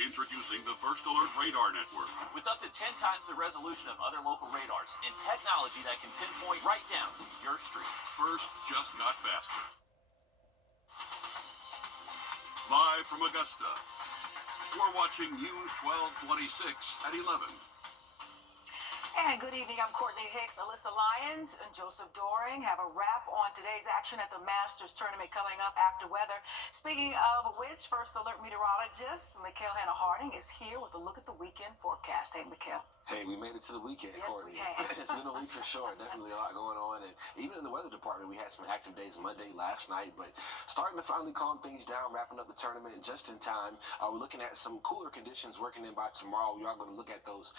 Introducing the First Alert Radar Network. With up to 10 times the resolution of other local radars and technology that can pinpoint right down to your street. First, just not faster. Live from Augusta, we're watching News 1226 at 11. And good evening, I'm Courtney Hicks. Alyssa Lyons and Joseph Doring have a wrap on today's action at the Masters tournament coming up after weather. Speaking of which, First Alert meteorologist Mikhail Hannah-Harding is here with a look at the weekend forecast. Hey, Mikhail. Hey, we made it to the weekend, yes, Courtney. We have. It's been a week for sure. Definitely a lot going on. And even in the weather department, we had some active days Monday, last night. But starting to finally calm things down, wrapping up the tournament just in time. We're looking at some cooler conditions working in by tomorrow. We are going to look at those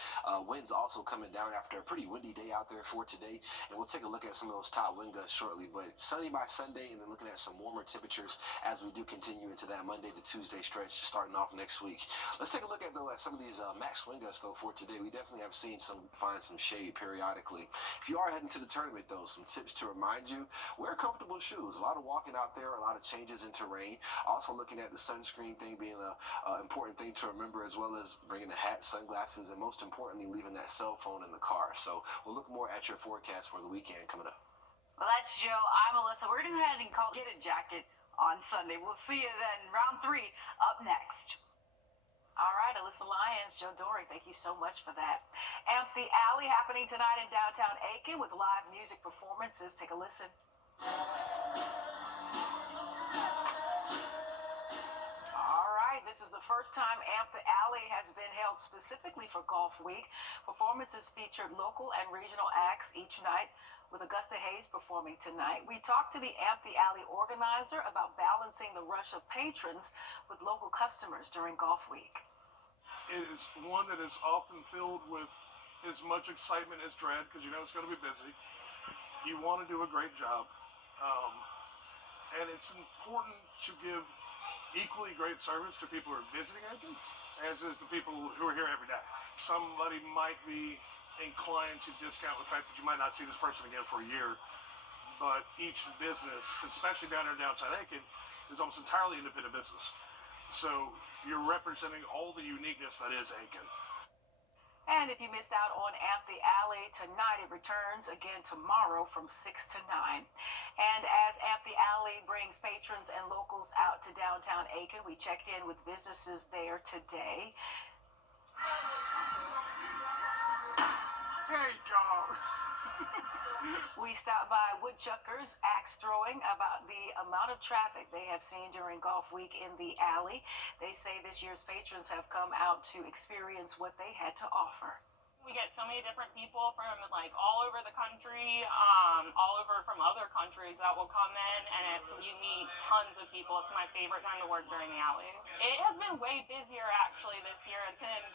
winds also coming down after a pretty windy day out there for today. And we'll take a look at some of those top wind gusts shortly. But sunny by Sunday, and then looking at some warmer temperatures as we do continue into that Monday to Tuesday stretch starting off next week. Let's take a look at, though, at some of these max wind gusts, though, for today. We definitely have seen find some shade periodically. If you are heading to the tournament, though, some tips to remind you: wear comfortable shoes. A lot of walking out there, a lot of changes in terrain. Also looking at the sunscreen thing being a important thing to remember, as well as bringing a hat, sunglasses, and most importantly, leaving that cell phone in the car. So we'll look more at your forecast for the weekend coming up. Well, that's Joe. I'm Alyssa. We're going to go ahead and call Get a Jacket on Sunday. We'll see you then. Round 3 up next. All right, Alyssa Lyons, Joe Doring, thank you so much for that. Amp the Alley happening tonight in downtown Aiken with live music performances. Take a listen. All right, this is the first time Amp the Alley has been held specifically for Golf Week. Performances featured local and regional acts each night, with Augusta Hayes performing tonight. We talked to the Amp the Alley organizer about balancing the rush of patrons with local customers during Golf Week. It is one that is often filled with as much excitement as dread, because you know it's going to be busy. You want to do a great job. And it's important to give equally great service to people who are visiting Aiken, as is the people who are here every day. Somebody might be inclined to discount the fact that you might not see this person again for a year, but each business, especially down in downtown Aiken, is almost entirely independent business. So you're representing all the uniqueness that is Aiken. And if you missed out on Amp the Alley tonight, it returns again tomorrow from 6 to 9. And as Amp the Alley brings patrons and locals out to downtown Aiken, we checked in with businesses there today. There you go. We stopped by Woodchuckers axe throwing about the amount of traffic they have seen during Golf Week in the alley. They say this year's patrons have come out to experience what they had to offer. We get so many different people from like all over the country, all over from other countries that will come in, and you meet tons of people. It's my favorite time to work during the alley. It has been way busier actually this year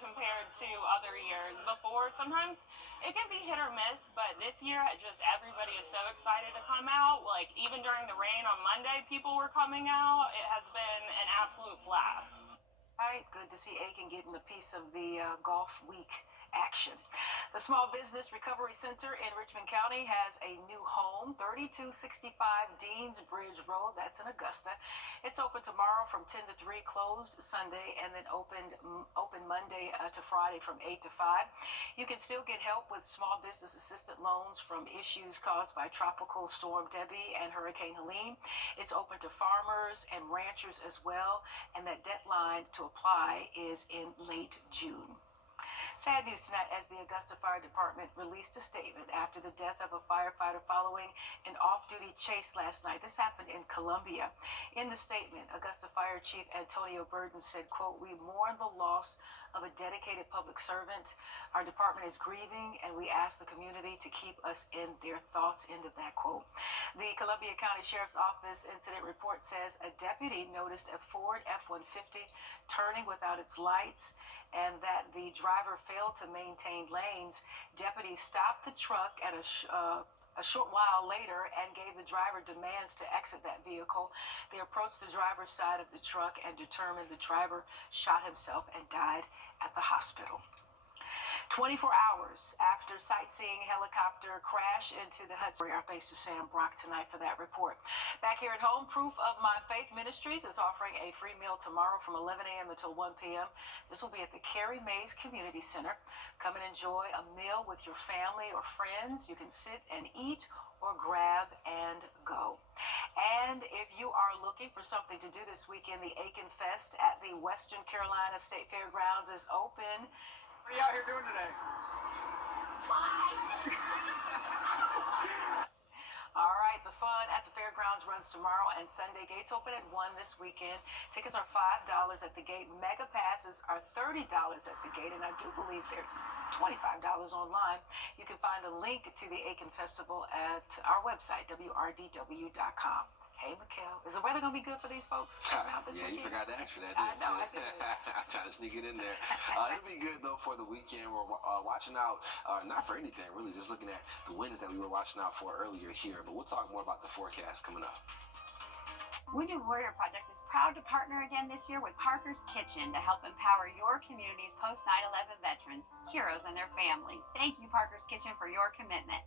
compared to other years. Before, sometimes it can be hit or miss, but this year just everybody is so excited to come out. Like even during the rain on Monday, people were coming out. It has been an absolute blast. All right, good to see Aiken getting a piece of the Golf Week action. The Small Business Recovery Center in Richmond County has a new home, 3265 Deans Bridge Road. That's in Augusta. It's open tomorrow from 10 to 3, closed Sunday, and then open Monday to Friday from 8 to 5. You can still get help with small business assistance loans from issues caused by Tropical Storm Debbie and Hurricane Helene. It's open to farmers and ranchers as well, and that deadline to apply is in late June. Sad news tonight as the Augusta Fire Department released a statement after the death of a firefighter following an off-duty chase last night. This happened in Columbia. In the statement, Augusta Fire Chief Antonio Burden said, quote, "We mourn the loss of a dedicated public servant. Our department is grieving, and we ask the community to keep us in their thoughts," end of that quote. The Columbia County Sheriff's Office incident report says a deputy noticed a Ford F-150 turning without its lights, and that the driver failed to maintain lanes. Deputies stopped the truck at a short while later and gave the driver demands to exit that vehicle. They approached the driver's side of the truck and determined the driver shot himself and died at the hospital. 24 hours after sightseeing helicopter crash into the Hudson. Our thanks to Sam Brock tonight for that report. Back here at home, Proof of My Faith Ministries is offering a free meal tomorrow from 11 a.m. until 1 p.m. This will be at the Carrie Mays Community Center. Come and enjoy a meal with your family or friends. You can sit and eat or grab and go. And if you are looking for something to do this weekend, the Aiken Fest at the Western Carolina State Fairgrounds is open. What are you out here doing today? All right, the fun at the fairgrounds runs tomorrow and Sunday. Gates open at 1 this weekend. Tickets are $5 at the gate. Mega passes are $30 at the gate, and I do believe they're $25 online. You can find a link to the Aiken Festival at our website, wrdw.com. Hey, Mikkel, is the weather going to be good for these folks? Yeah, you forgot to ask for that, didn't I know, you? I did. I'm trying to sneak it in there. It'll be good, though, for the weekend. We're watching out, not for anything, really, just looking at the winds that we were watching out for earlier here. But we'll talk more about the forecast coming up. Wounded Warrior Project is proud to partner again this year with Parker's Kitchen to help empower your community's post 9/11 veterans, heroes, and their families. Thank you, Parker's Kitchen, for your commitment.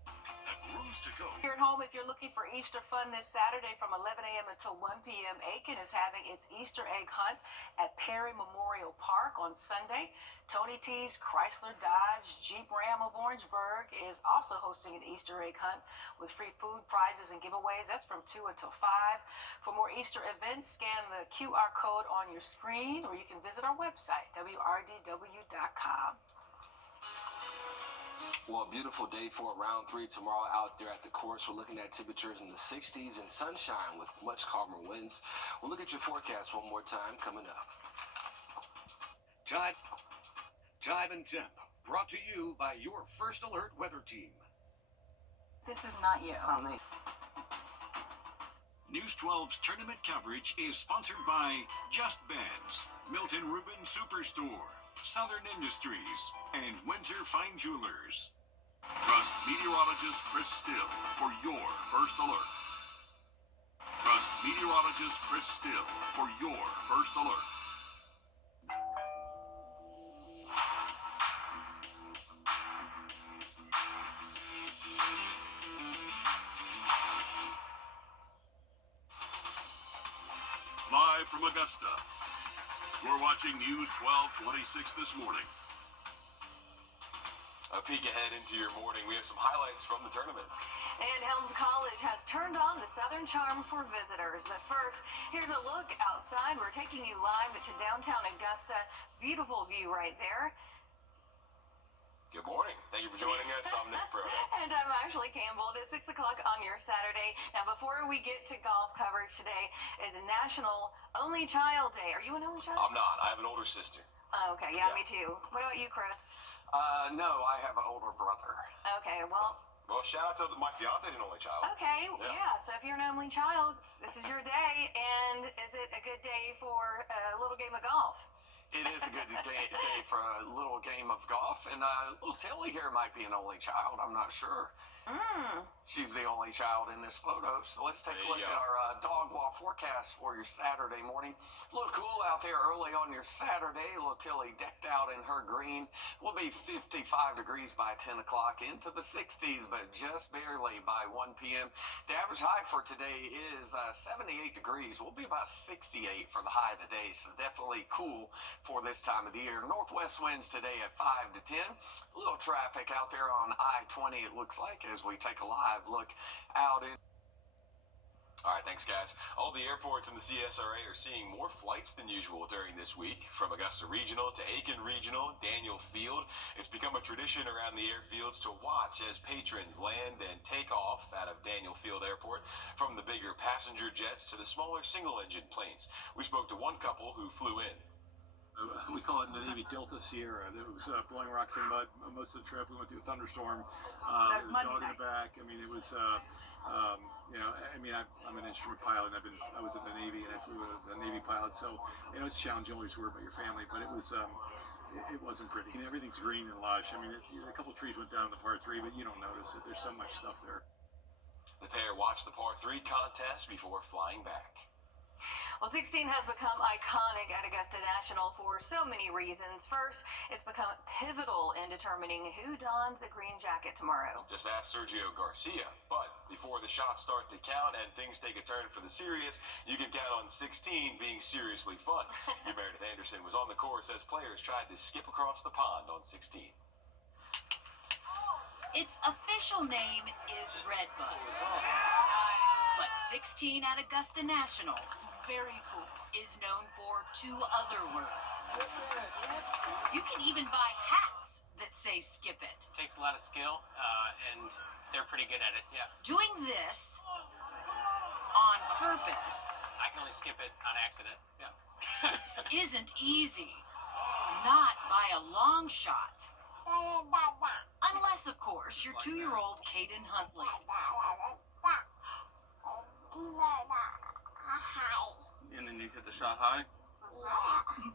Rooms to go. Here at home, if you're looking for Easter fun this Saturday from 11 a.m. until 1 p.m., Aiken is having its Easter egg hunt at Perry Memorial Park on Sunday. Tony T's Chrysler Dodge Jeep Ram of Orangeburg is also hosting an Easter egg hunt with free food, prizes, and giveaways. That's from 2 until 5. For more Easter events, scan the QR code on your screen, or you can visit our website, wrdw.com. Well, a beautiful day for round 3 tomorrow out there at the course. We're looking at temperatures in the 60s and sunshine with much calmer winds. We'll look at your forecast one more time coming up. Jive and Temp, brought to you by your First Alert weather team. This is not you. It's not me. News 12's tournament coverage is sponsored by Just Beds, Milton Rubin Superstore, Southern Industries, and Winter Fine Jewelers. Trust meteorologist Chris Still for your First Alert. Trust meteorologist Chris Still for your First Alert. Live from Augusta, we're watching News 1226 this morning. A peek ahead into your morning, we have some highlights from the tournament. And Helms College has turned on the Southern charm for visitors. But first, here's a look outside. We're taking you live to downtown Augusta. Beautiful view right there. Good morning. Thank you for joining us. I'm Nick Proto. And I'm Ashley Campbell at 6 o'clock on your Saturday. Now, before we get to golf coverage today, is National Only Child Day. Are you an only child? I'm not. I have an older sister. Oh, okay, yeah, me too. What about you, Chris? No, I have an older brother. Okay, well, Shout out to my fiance's an only child. okay, Yeah. yeah, so if you're an only child, this is your day. And is it a good day for a little game of golf? It is a good day for a little game of golf, and little Tilly here might be an only child. I'm not sure. She's the only child in this photo. So let's take a look at our dog walk forecast for your Saturday morning. A little cool out there early on your Saturday. Little Tilly decked out in her green. Will be 55 degrees by 10 o'clock, into the 60s, but just barely by 1 p.m. The average high for today is 78 degrees. We'll be about 68 for the high today, so definitely cool for this time of the year. Northwest winds today at 5 to 10. A little traffic out there on I-20, it looks like, as we take a live look out in. All right, thanks, guys. All the airports in the CSRA are seeing more flights than usual during this week. From Augusta Regional to Aiken Regional, Daniel Field. It's become a tradition around the airfields to watch as patrons land and take off out of Daniel Field Airport, from the bigger passenger jets to the smaller single-engine planes. We spoke to one couple who flew in. We call it in the Navy Delta Sierra. It was blowing rocks and mud most of the trip. We went through a thunderstorm. There was a dog in the back. I mean, it was, I'm an instrument pilot. And I was in the Navy, and I flew as a Navy pilot. So, it's challenging. You always worry about your family, but it was, it wasn't pretty. And everything's green and lush. I mean, a couple trees went down in the par 3, but you don't notice it. There's so much stuff there. The pair watched the par 3 contest before flying back. Well, 16 has become iconic at Augusta National for so many reasons. First, it's become pivotal in determining who dons a green jacket tomorrow. Just ask Sergio Garcia. But before the shots start to count and things take a turn for the serious, you can count on 16 being seriously fun. Your Meredith Anderson was on the course as players tried to skip across the pond on 16. Its official name is Redbud. But 16 at Augusta National, very cool, is known for two other words. You can even buy hats that say skip it. Takes a lot of skill, and they're pretty good at it, yeah. Doing this on purpose I can only skip it on accident, yeah. isn't easy. Not by a long shot. Unless, of course, you're 2-year-old Caden Huntley. And then you hit the shot high?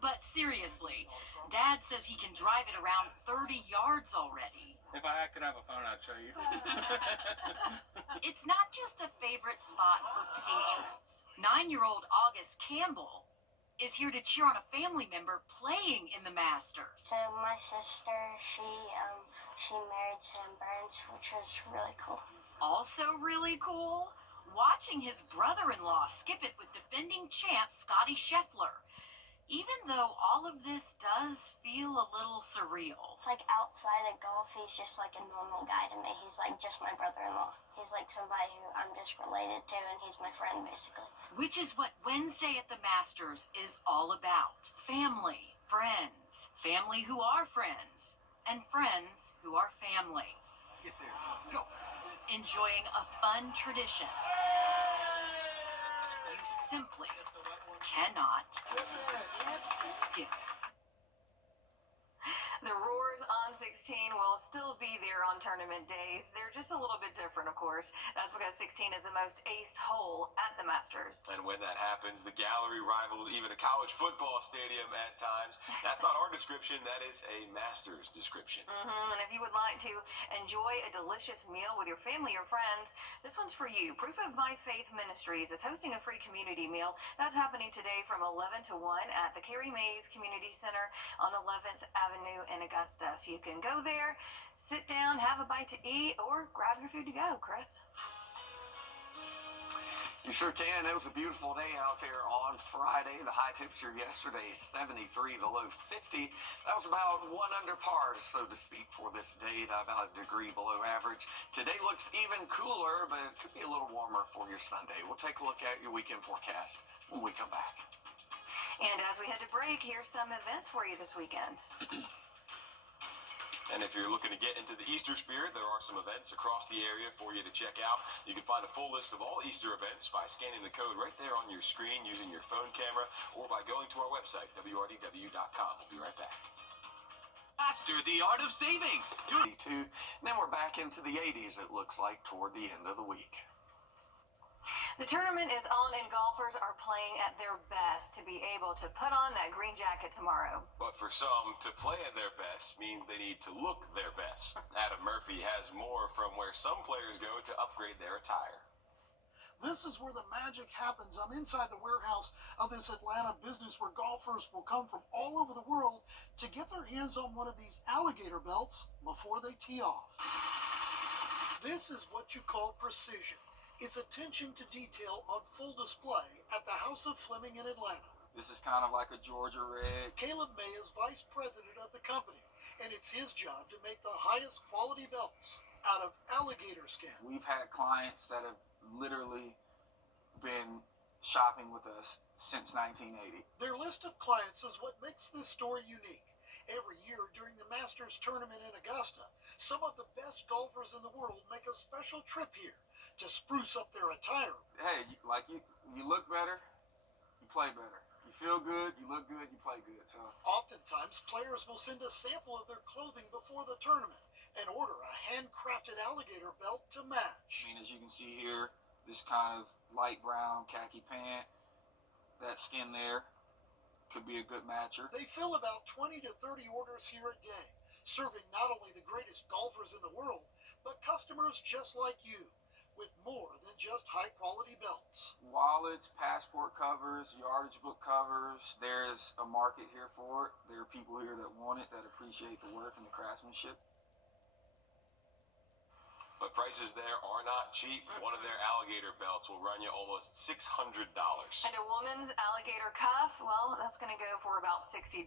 But seriously, Dad says he can drive it around 30 yards already. If I could have a phone, I'd show you. It's not just a favorite spot for patrons. 9-year-old August Campbell is here to cheer on a family member playing in the Masters. So my sister, she married Sam Burns, which was really cool. Also really cool, watching his brother-in-law skip it with defending champ Scotty Scheffler. Even though all of this does feel a little surreal. It's like outside of golf, he's just like a normal guy to me. He's like just my brother-in-law. He's like somebody who I'm just related to, and he's my friend, basically. Which is what Wednesday at the Masters is all about. Family, friends, family who are friends, and friends who are family. Get there. Go. Enjoying a fun tradition. You simply cannot skip. The roars on 16 will still be there on tournament days. They're just a little bit different, of course. That's because 16 is the most aced hole at the Masters. And when that happens, the gallery rivals even a college football stadium at times. That's not our description, that is a Masters description. And if you would like to enjoy a delicious meal with your family or friends, this one's for you. Proof of My Faith Ministries is hosting a free community meal. That's happening today from 11 to 1 at the Carrie Mays Community Center on 11th Avenue in Augusta. So you can go there, sit down, have a bite to eat, or grab your food to go, Chris. You sure can. It was a beautiful day out there on Friday. The high temperature yesterday, 73, the low 50. That was about 1 under par, so to speak, for this day, about a degree below average. Today looks even cooler, but it could be a little warmer for your Sunday. We'll take a look at your weekend forecast when we come back. And as we head to break, here's some events for you this weekend. And if you're looking to get into the Easter spirit, there are some events across the area for you to check out. You can find a full list of all Easter events by scanning the code right there on your screen using your phone camera or by going to our website, wrdw.com. We'll be right back. Master the art of savings. 22, and then we're back into the 80s, it looks like, toward the end of the week. The tournament is on and golfers are playing at their best to be able to put on that green jacket tomorrow. But for some, to play at their best means they need to look their best. Adam Murphy has more from where some players go to upgrade their attire. This is where the magic happens. I'm inside the warehouse of this Atlanta business where golfers will come from all over the world to get their hands on one of these alligator belts before they tee off. This is what you call precision. It's attention to detail on full display at the House of Fleming in Atlanta. This is kind of like a Georgia red. Caleb May is vice president of the company, and it's his job to make the highest quality belts out of alligator skin. We've had clients that have literally been shopping with us since 1980. Their list of clients is what makes this store unique. Every year during the Masters tournament in Augusta, some of the best golfers in the world make a special trip here to spruce up their attire. Hey, you look better, you play better. You feel good, you look good, you play good. So oftentimes, players will send a sample of their clothing before the tournament and order a handcrafted alligator belt to match. I mean, as you can see here, this kind of light brown khaki pant, that skin there, could be a good matcher. They fill about 20 to 30 orders here a day, serving not only the greatest golfers in the world, but customers just like you. with more than just high-quality belts. Wallets, passport covers, yardage book covers. There's a market here for it. There are people here that want it, that appreciate the work and the craftsmanship. But prices there are not cheap. One of their alligator belts will run you almost $600. And a woman's alligator cuff, well, that's going to go for about $60.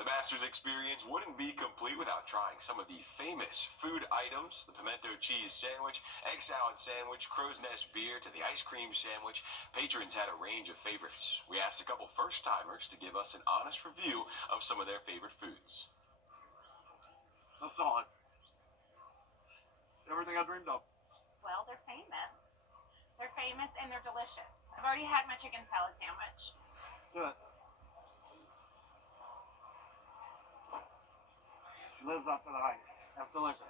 The Masters experience wouldn't be complete without trying some of the famous food items. The pimento cheese sandwich, egg salad sandwich, crow's nest beer to the ice cream sandwich. Patrons had a range of favorites. We asked a couple first-timers to give us an honest review of some of their favorite foods. That's solid. Everything I dreamed of. Well, they're famous. They're famous and they're delicious. I've already had my chicken salad sandwich. Good. She lives up to the hype. That's delicious.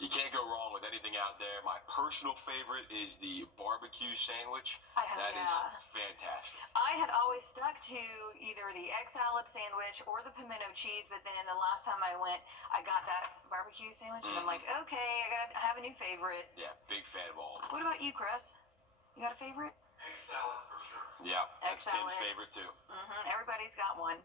You can't go wrong with anything out there. My personal favorite is the barbecue sandwich. That is fantastic. I had always stuck to either the egg salad sandwich or the pimento cheese, but then the last time I went, I got that barbecue sandwich, and I'm like, okay, I have a new favorite. Yeah, big fan of all. What about you, Chris? You got a favorite? Egg salad for sure. Yeah, that's Egg Tim's salad. favorite too. Everybody's got one.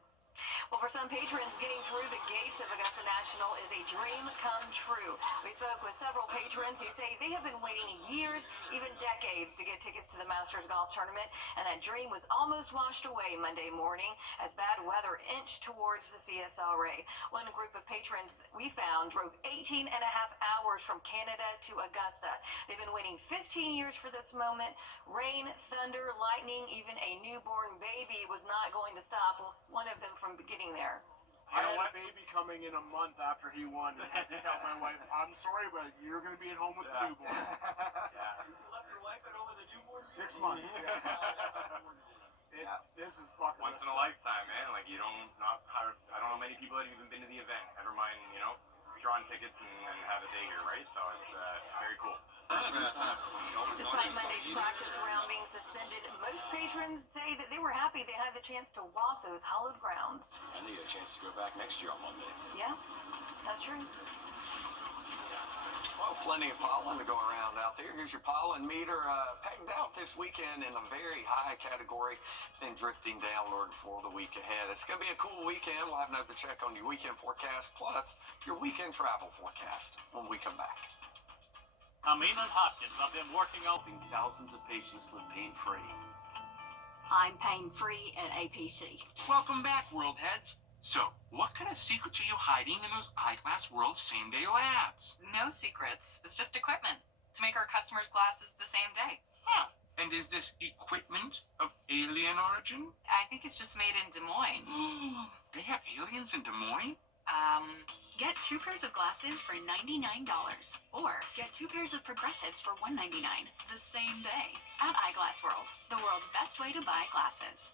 Well, for some patrons, getting through the gates of Augusta National is a dream come true. We spoke with several patrons who say they have been waiting years, even decades, to get tickets to the Masters Golf Tournament, and that dream was almost washed away Monday morning as bad weather inched towards the CSRA. One group of patrons we found drove 18 and a half hours from Canada to Augusta. They've been waiting 15 years for this moment. Rain, thunder, lightning, even a newborn baby was not going to stop one of them from getting there. I had a baby coming in a month after he won, and I had to tell my wife, I'm sorry, but you're going to be at home with the newborn. You left your wife at home with a newborn? 6 months, This is bucket once in a lifetime, man. Like, I don't know many people that have even been to the event. Never mind, drawing tickets and have a day here, right? So it's very cool. Despite Monday's practice round being suspended, most patrons say that they were happy they had the chance to walk those hallowed grounds. And they get a chance to go back next year on Monday. Yeah, that's true. Well, plenty of pollen to go around out there. Here's your pollen meter pegged out this weekend in a very high category, then drifting downward for the week ahead. It's going to be a cool weekend. We'll have another check on your weekend forecast, plus your weekend travel forecast when we come back. I'm Eamon Hopkins. I've been working on helping thousands of patients live pain-free. I'm pain-free at APC. Welcome back, World Heads. So, what kind of secrets are you hiding in those Eyeglass World same-day labs? No secrets. It's just equipment to make our customers' glasses the same day. Huh. And is this equipment of alien origin? I think it's just made in Des Moines. They have aliens in Des Moines? Get 2 pairs of glasses for $99. Or get 2 pairs of progressives for $199 the same day at Eyeglass World, the world's best way to buy glasses.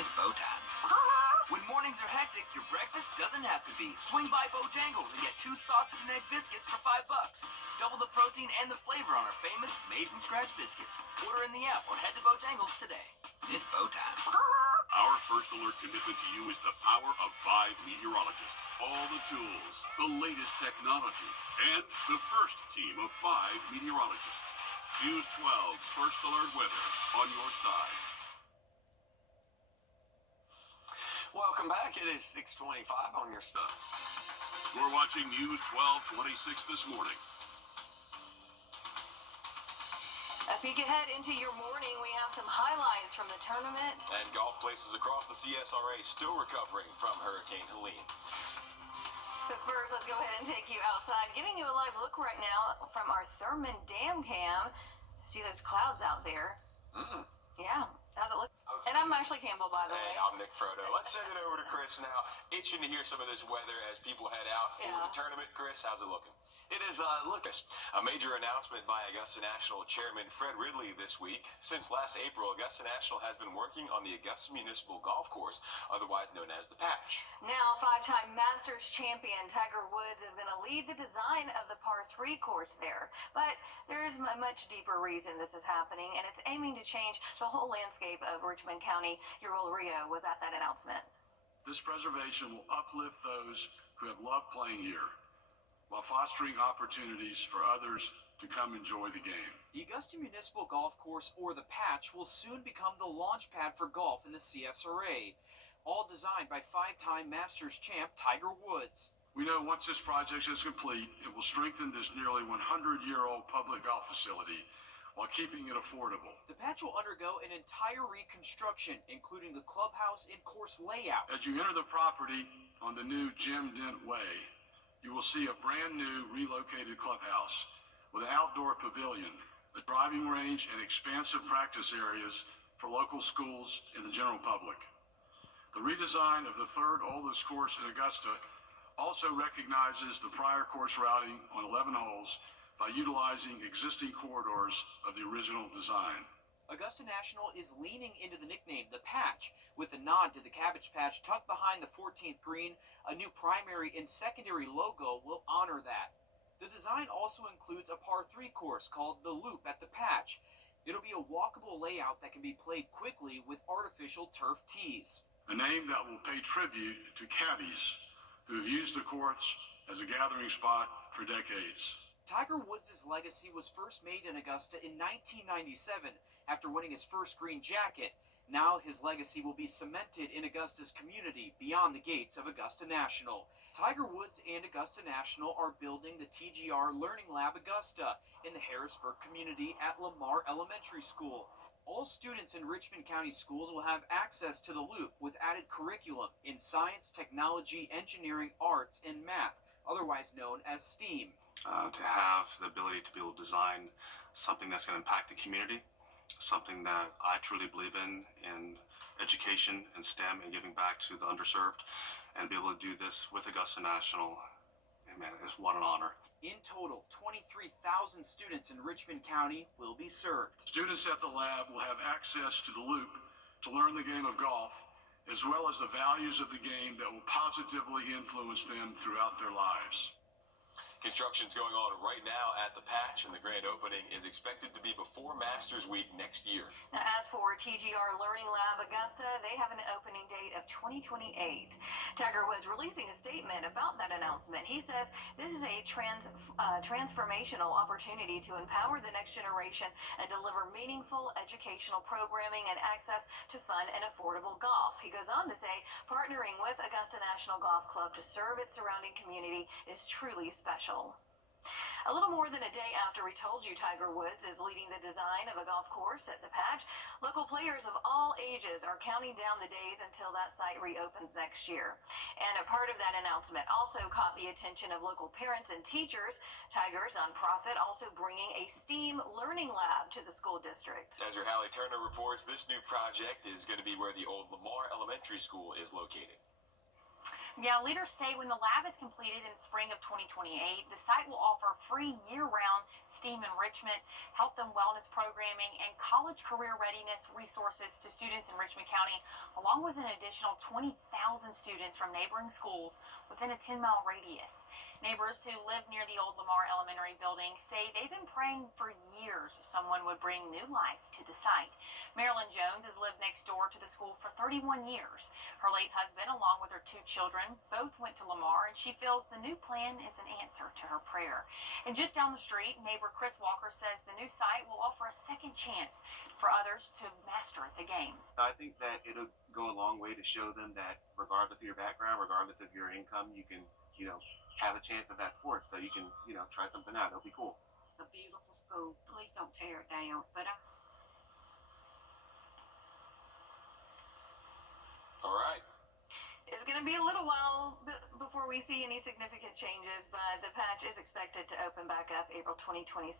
It's bow time. When mornings are hectic, your breakfast doesn't have to be. Swing by Bojangles and get 2 sausage and egg biscuits for $5. Double the protein and the flavor on our famous made-from-scratch biscuits. Order in the app or head to Bojangles today. It's bow time. Our first alert commitment to you is the power of 5 meteorologists. All the tools, the latest technology, and the first team of 5 meteorologists. News 12's First Alert Weather on your side. Welcome back. It is 6:25 on your stuff. You're watching News 1226 this morning. A peek ahead into your morning, we have some highlights from the tournament. And golf places across the CSRA still recovering from Hurricane Helene. But first, let's go ahead and take you outside, giving you a live look right now from our Thurman Dam Cam. See those clouds out there? Yeah. How's it look? And I'm Ashley Campbell, by the way. Hey, I'm Nick Frodo. Let's send it over to Chris now. Itching to hear some of this weather as people head out for the tournament. Chris, how's it looking? It is, look, a major announcement by Augusta National Chairman Fred Ridley this week. Since last April, Augusta National has been working on the Augusta Municipal Golf Course, otherwise known as the Patch. Now, 5-time Masters champion Tiger Woods is going to lead the design of the par 3 course there. But there's a much deeper reason this is happening, and it's aiming to change the whole landscape of Richmond County. Uriel Rio was at that announcement. This preservation will uplift those who have loved playing here. while fostering opportunities for others to come enjoy the game. The Augusta Municipal Golf Course, or the Patch, will soon become the launch pad for golf in the CSRA, all designed by five-time Masters champ Tiger Woods. We know once this project is complete, it will strengthen this nearly 100-year-old public golf facility while keeping it affordable. The patch will undergo an entire reconstruction, including the clubhouse and course layout. As you enter the property on the new Jim Dent Way, you will see a brand new relocated clubhouse with an outdoor pavilion, a driving range, and expansive practice areas for local schools and the general public. The redesign of the third oldest course in Augusta also recognizes the prior course routing on 11 holes by utilizing existing corridors of the original design. Augusta National is leaning into the nickname, the Patch, with a nod to the Cabbage Patch tucked behind the 14th green. A new primary and secondary logo will honor that. The design also includes a par 3 course called the Loop at the Patch. It'll be a walkable layout that can be played quickly with artificial turf tees. A name that will pay tribute to caddies who have used the course as a gathering spot for decades. Tiger Woods' legacy was first made in Augusta in 1997 after winning his first green jacket. Now his legacy will be cemented in Augusta's community beyond the gates of Augusta National. Tiger Woods and Augusta National are building the TGR Learning Lab Augusta in the Harrisburg community at Lamar Elementary School. All students in Richmond County schools will have access to the Loop with added curriculum in science, technology, engineering, arts, and math, otherwise known as STEAM. To have the ability to be able to design something that's going to impact the community, something that I truly believe in education and STEM and giving back to the underserved, and be able to do this with Augusta National, and man, it's what an honor. In total, 23,000 students in Richmond County will be served. Students at the lab will have access to the Loop to learn the game of golf, as well as the values of the game that will positively influence them throughout their lives. Construction's going on right now at the Patch, and the grand opening is expected to be before Masters Week next year. Now, as for TGR Learning Lab Augusta, they have an opening date of 2028. Tiger Woods releasing a statement about that announcement. He says this is a transformational opportunity to empower the next generation and deliver meaningful educational programming and access to fun and affordable golf. He goes on to say partnering with Augusta National Golf Club to serve its surrounding community is truly special. A little more than a day after we told you Tiger Woods is leading the design of a golf course at the Patch, local players of all ages are counting down the days until that site reopens next year. And a part of that announcement also caught the attention of local parents and teachers. Tiger's nonprofit also bringing a STEAM learning lab to the school district. As your Hallie Turner reports, this new project is going to be where the old Lamar Elementary School is located. Yeah, leaders say when the lab is completed in spring of 2028, the site will offer free year-round STEAM enrichment, health and wellness programming, and college career readiness resources to students in Richmond County, along with an additional 20,000 students from neighboring schools within a 10-mile radius. Neighbors who live near the old Lamar Elementary building say they've been praying for years someone would bring new life to the site. Marilyn Jones has lived next door to the school for 31 years. Her late husband, along with her 2 children, both went to Lamar, and she feels the new plan is an answer to her prayer. And just down the street, neighbor Chris Walker says the new site will offer a second chance for others to master the game. I think that it'll go a long way to show them that regardless of your background, regardless of your income, you can, have a chance at that sport. So you can, try something out. It'll be cool. It's a beautiful school. Please don't tear it down. But All right. It's going to be a little while before we see any significant changes, but the Patch is expected to open back up April 2026.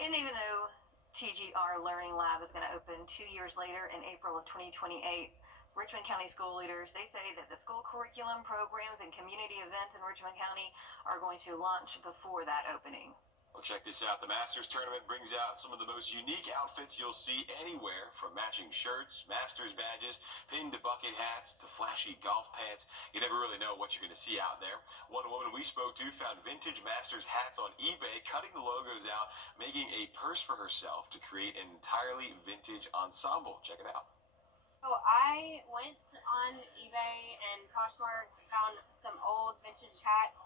And even though TGR Learning Lab is going to open 2 years later in April of 2028, Richmond County school leaders, they say that the school curriculum, programs, and community events in Richmond County are going to launch before that opening. Well, check this out. The Masters Tournament brings out some of the most unique outfits you'll see anywhere, from matching shirts, Masters badges, pinned to bucket hats, to flashy golf pants. You never really know what you're going to see out there. One woman we spoke to found vintage Masters hats on eBay, cutting the logos out, making a purse for herself to create an entirely vintage ensemble. Check it out. So I went on eBay and Poshmark, found some old vintage hats,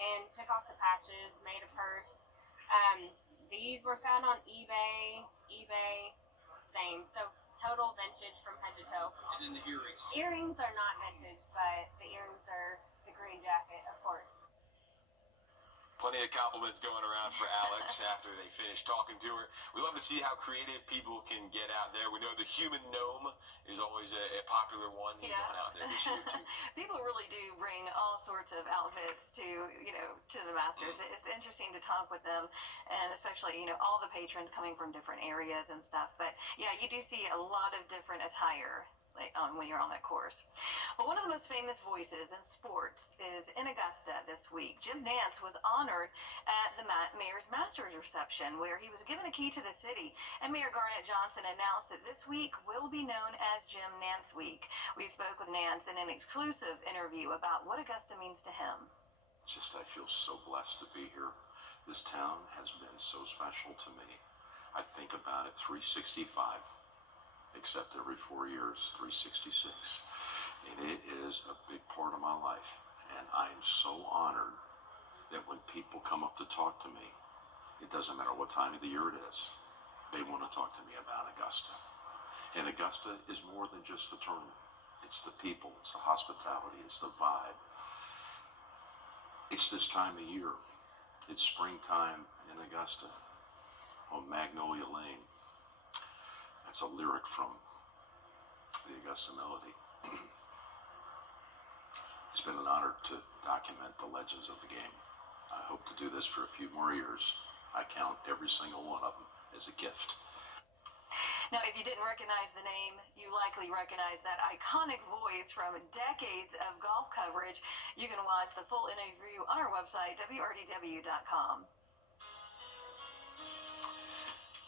and took off the patches, made a purse. These were found on eBay, same. So total vintage from head to toe. And then the earrings. Earrings are not vintage, but the earrings are the green jacket, of course. Plenty of compliments going around for Alex after they finished talking to her. We love to see how creative people can get out there. We know the human gnome is always a popular one. He's going out there this year too. People really do bring all sorts of outfits to the Masters. It's interesting to talk with them, and especially all the patrons coming from different areas and stuff. But yeah, you do see a lot of different attire when you're on that course. Well, one of the most famous voices in sports is in Augusta this week. Jim Nantz was honored at the Mayor's Masters reception, where he was given a key to the city, and Mayor Garnett Johnson announced that this week will be known as Jim Nantz Week. We spoke with Nantz in an exclusive interview about what Augusta means to him. I feel so blessed to be here. This town has been so special to me. I think about it 365. Except every 4 years, 366. And it is a big part of my life. And I'm so honored that when people come up to talk to me, it doesn't matter what time of the year it is, they want to talk to me about Augusta. And Augusta is more than just the tournament. It's the people, it's the hospitality, it's the vibe. It's this time of year. It's springtime in Augusta on Magnolia Lane. That's a lyric from the Augusta Melody. It's been an honor to document the legends of the game. I hope to do this for a few more years. I count every single one of them as a gift. Now, if you didn't recognize the name, you likely recognize that iconic voice from decades of golf coverage. You can watch the full interview on our website, wrdw.com.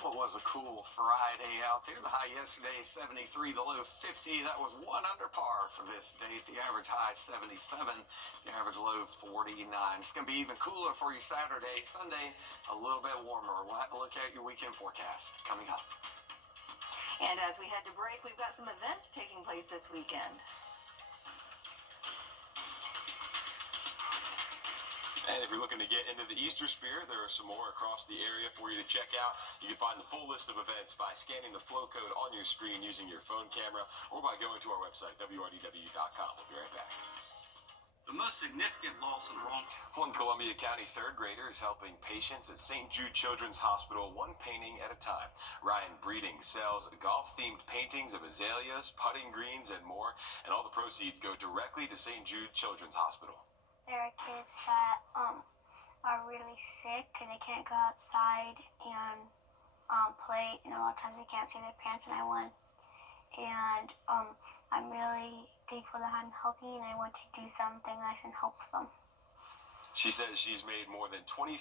Well, it was a cool Friday out there. The high yesterday, 73, the low 50. That was 1 under par for this date. The average high, 77. The average low, 49. It's going to be even cooler for you Saturday. Sunday, a little bit warmer. We'll have a look at your weekend forecast coming up. And as we head to break, we've got some events taking place this weekend. And if you're looking to get into the Easter spirit, there are some more across the area for you to check out. You can find the full list of events by scanning the flow code on your screen using your phone camera or by going to our website, wrdw.com. We'll be right back. The most significant loss in a long time. One Columbia County third grader is helping patients at St. Jude Children's Hospital one painting at a time. Ryan Breeding sells golf-themed paintings of azaleas, putting greens, and more, and all the proceeds go directly to St. Jude Children's Hospital. There are kids that are really sick and they can't go outside and play, and a lot of times they can't see their parents, and I want, and I'm really thankful that I'm healthy and I want to do something nice and help them. She says she's made more than $2,300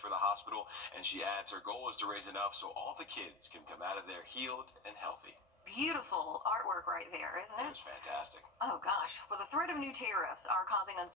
for the hospital, and she adds her goal is to raise enough so all the kids can come out of there healed and healthy. Beautiful artwork right there, isn't it? It was fantastic. Oh gosh. Well, the threat of new tariffs are causing